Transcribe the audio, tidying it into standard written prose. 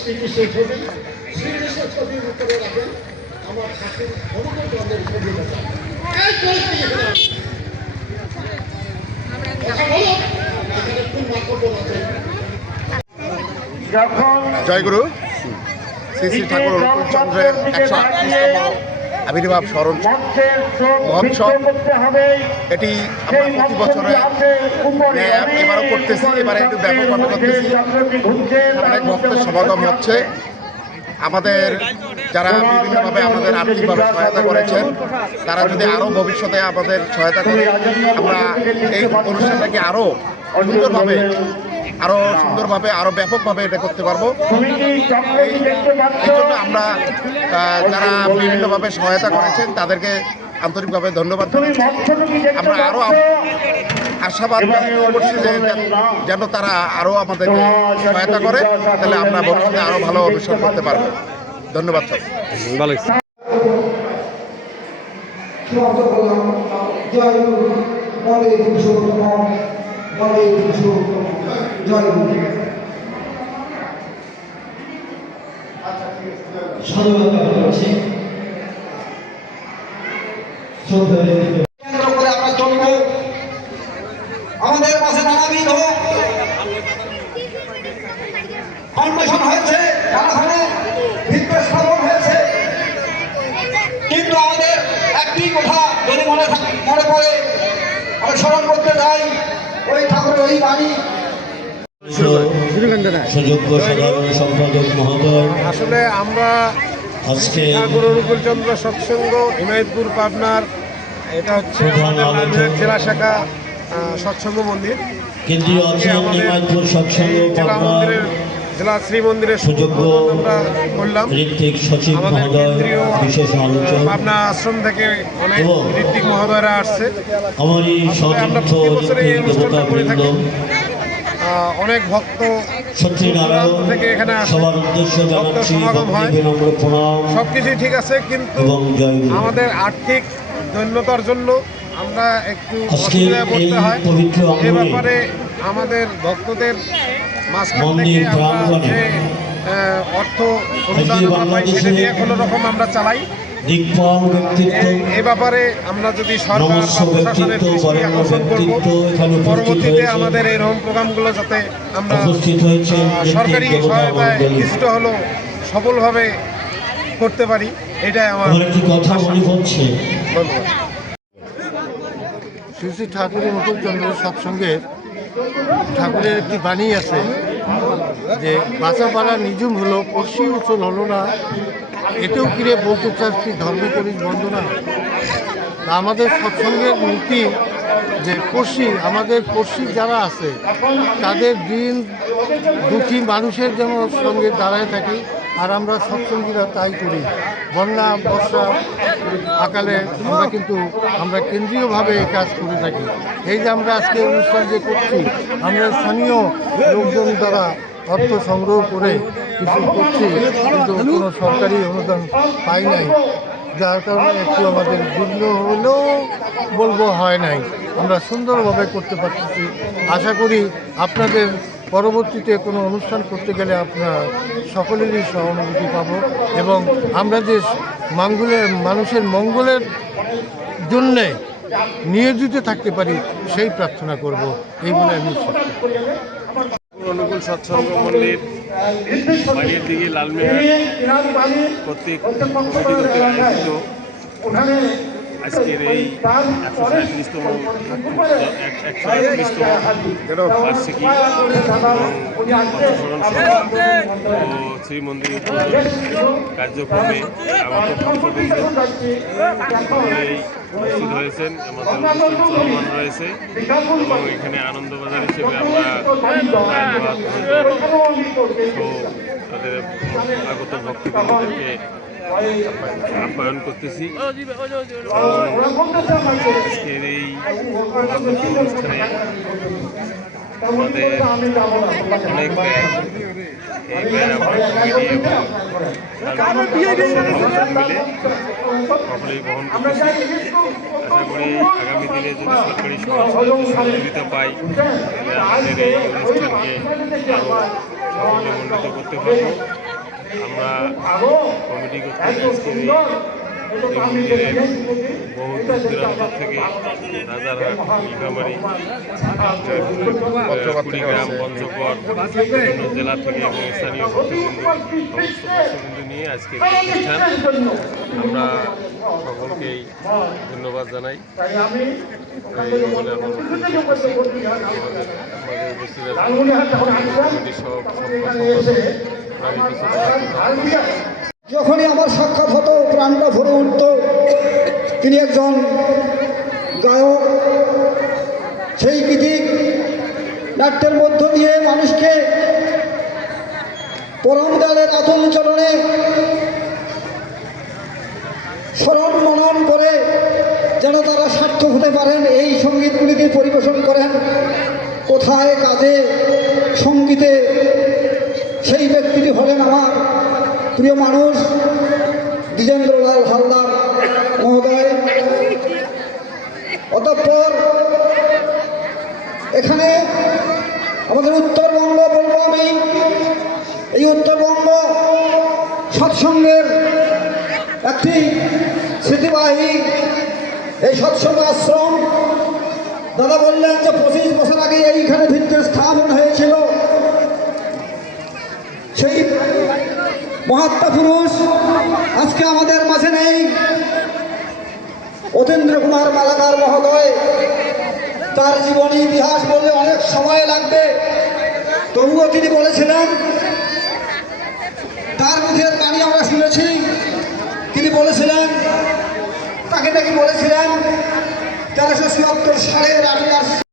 শ্রীকৃষ্ণের ছবি, শ্রীকৃষ্ণের ছবির উপরে রাখেন আমার ঠাকুর অনুকূল চন্দ্রের ছবি কথা বলো, এখানে কোন বাক্য আছে? জয়গুরু শ্রী শ্রী ঠাকুর অনুকূল চন্দ্রের 138তম আবির্ভাব স্মরণ মহোৎসব। এটি আমরা প্রতি বছরে এবারও করতেছি, এবারে একটু ব্যাপকভাবে করতেছি। অনেক ভক্তের সমাগম হচ্ছে। আমাদের যারা বিভিন্নভাবে আমাদের আর্থিকভাবে সহায়তা করেছেন, তারা যদি আরও ভবিষ্যতে আমাদের সহায়তা করে, আমরা এই অনুষ্ঠানটাকে আরও সুন্দরভাবে আরও ব্যাপকভাবে এটা করতে পারবো। এই জন্য আমরা যারা বিভিন্নভাবে সহায়তা করেছেন তাদেরকে আন্তরিকভাবে ধন্যবাদ জানাচ্ছি। আমরা আরও আশাবাদ করছি যে যেন তারা আরও আমাদেরকে সহায়তা করে, তাহলে আমরা ভবিষ্যতে আরও ভালো অনুষ্ঠান করতে পারবো। ধন্যবাদ স্যার। আমাদের পাশে নানাবিধ ফাউন্ডেশন হয়েছে, ভিত্তি স্থাপন হয়েছে, কিন্তু আমাদের একটি কথা যদি মনে পড়ে আমি স্মরণ করতে চাই, ওই ঠাকুরের ওই বাণী। সুযোগ্য সাধারণ সম্পাদক মহোদয়, আসলে আমরা আজকে ঠাকুর অনুকূল চন্দ্র সৎসঙ্গ হিমায়তপুর পাবনার, এটা হচ্ছে জেলা শাখা সৎসঙ্গ মন্দির, কেন্দ্রীয় হিমায়তপুর সৎসঙ্গ পাবনার জেলা শ্রী মন্দিরের সুযোগ্য করলাম। ঋত্বিক সচিব মহোদয়, বিশেষ আলোচক, পাবনা আশ্রম থেকে অনেক ঋত্বিক মহোদয়রা আসছে। আমারই সতীর্থ দেবতাবৃন্দ, অনেক ভক্ত থেকে এখানে সবার উদ্দেশ্য জানাচ্ছি বিনম্র প্রণাম। সবকিছুই ঠিক আছে, কিন্তু আমাদের আর্থিক দৈন্যতার জন্য আমরা একটু অসুবিধায় পড়তে হয়। এ ব্যাপারে আমাদের ভক্তদের মাঝখান থেকে আমরা যে অর্থ অনুদান পাই সেটা দিয়ে কোনো রকম আমরা চালাই। এই ব্যাপারে আমরা যদি সরকার বা প্রশাসনের দৃষ্টি আকর্ষণ করব, পরবর্তীতে আমাদের এইরকম প্রোগ্রামগুলো যাতে আমরা সরকারি সহায়তায় কিছুটা হলেও সফলভাবে করতে পারি, এটাই আমার কথা মনে হচ্ছে। ধন্যবাদ। শ্রী শ্রী ঠাকুর অনুকূল চন্দ্রের সৎসঙ্গের ঠাকুরের একটি বাণী আছে যে বাঁচা পাড়া নিজুম হলো, পড়শি উচল হলো না, এতেও কিরে বলতে চাচ্ছি ধর্ম করিস বন্দনা। আমাদের সৎসঙ্গের নীতি যে আমাদের পড়শি যারা আছে তাদের দিন দুঃখী মানুষের যেন সঙ্গে দাঁড়ায় থাকি, আর আমরা সৎসঙ্গীরা তাই করি। বন্যা বর্ষা আকালে আমরা কেন্দ্রীয়ভাবে এই কাজ করে থাকি। এই যে আমরা আজকে অনুষ্ঠান যে করছি, আমরা স্থানীয় লোকজন দ্বারা অর্থ সংগ্রহ করে কিছু করছি, কিন্তু কোনো সরকারি অনুদান পাই নাই, যার কারণে একটু আমাদের বিঘ্ন হলেও বলবো হয় নাই। আমরা সুন্দরভাবে করতে পারতেছি। আশা করি আপনাদের পরবর্তীতে কোনো অনুষ্ঠান করতে গেলে আপনারা সকলেরই সহানুভূতি পাব, এবং আমরা যে মানুষের মঙ্গলের জন্যে নিয়োজিত থাকতে পারি সেই প্রার্থনা করব, এই বলে আমি অনুকূল সৎসঙ্গ মন্দির বাড়ির দিকে লালমেহাট কর্তৃক আয়োজিত আজকের এই 137তম বার্ষিকী ও শ্রীমন্দির কার্যক্রমে আগত ভক্তবৃন্দ সকলেই উপস্থিত হয়েছেন। আমাদের অনুষ্ঠান চলমান রয়েছে এবং এখানে আনন্দবাজার হিসেবে আমরা তাদের আগত ভক্তবৃন্দদেরকে আপ্যায়ন করতেছি। আজকের এই অনুষ্ঠানে আমাদের অনেক এই ব্যায়াম কমিটি এবং মিলে সকলেই বহন করতেছি। আশা করি আগামী দিনে যদি সরকারি সহযোগিতা পাই তাহলে আমাদের এই অনুষ্ঠানকে আরও সাফল্যমণ্ডিত করতে পারবো। আমরা কমিটি করতে আজকের এই মন্দিরের বহু দূর দূরান্ত থেকে রাজারহাট, নীলফামারী, কুড়িগ্রাম, পঞ্চগড়, বিভিন্ন জেলা থেকে এবং স্থানীয় ভক্তবৃন্দ সমস্ত ভক্তবৃন্দ নিয়ে আজকের এই অনুষ্ঠান। আমরা সকলকেই ধন্যবাদ জানাই। এই বলে আমরা বক্তব্য শেষ করছি। আমাদের উপস্থিত কমিটির সব যখনই আমার সাক্ষাৎ হতো প্রাণটা ভরে উঠত। তিনি একজন গায়ক, সেই গীতিক নাট্যের মধ্য দিয়ে মানুষকে পরম দয়ালের আতুল চরণে স্মরণ মনন করে যেন তারা সার্থক হতে পারেন এই সঙ্গীতগুলিকে পরিবেশন করেন। কোথায় কাজে সঙ্গীতে সেই ব্যক্তিটি হলেন আমার প্রিয় মানুষ দ্বিজেন্দ্রলাল হালদার মহোদয়। অতঃপর এখানে আমাদের উত্তরবঙ্গ বলবো আমি, এই উত্তরবঙ্গ সৎসঙ্গের একটি স্মৃতিবাহী এই সৎসঙ্গ আশ্রম। দাদা বললেন যে 25 বছর আগে এইখানে ভিত্তি স্থাপন হয়েছিল। সেই মহাত্মা পুরুষ আজকে আমাদের মাঝে নেই। অতীন্দ্র কুমার মালাকার মহোদয়, তার জীবনী ইতিহাস বললে অনেক সময় লাগবে, তবুও তিনি বলেছিলেন, তার মুখের বাণী আমরা শুনেছি, তিনি বলেছিলেন, তাকে নাকি বলেছিলেন 1376 সালের 8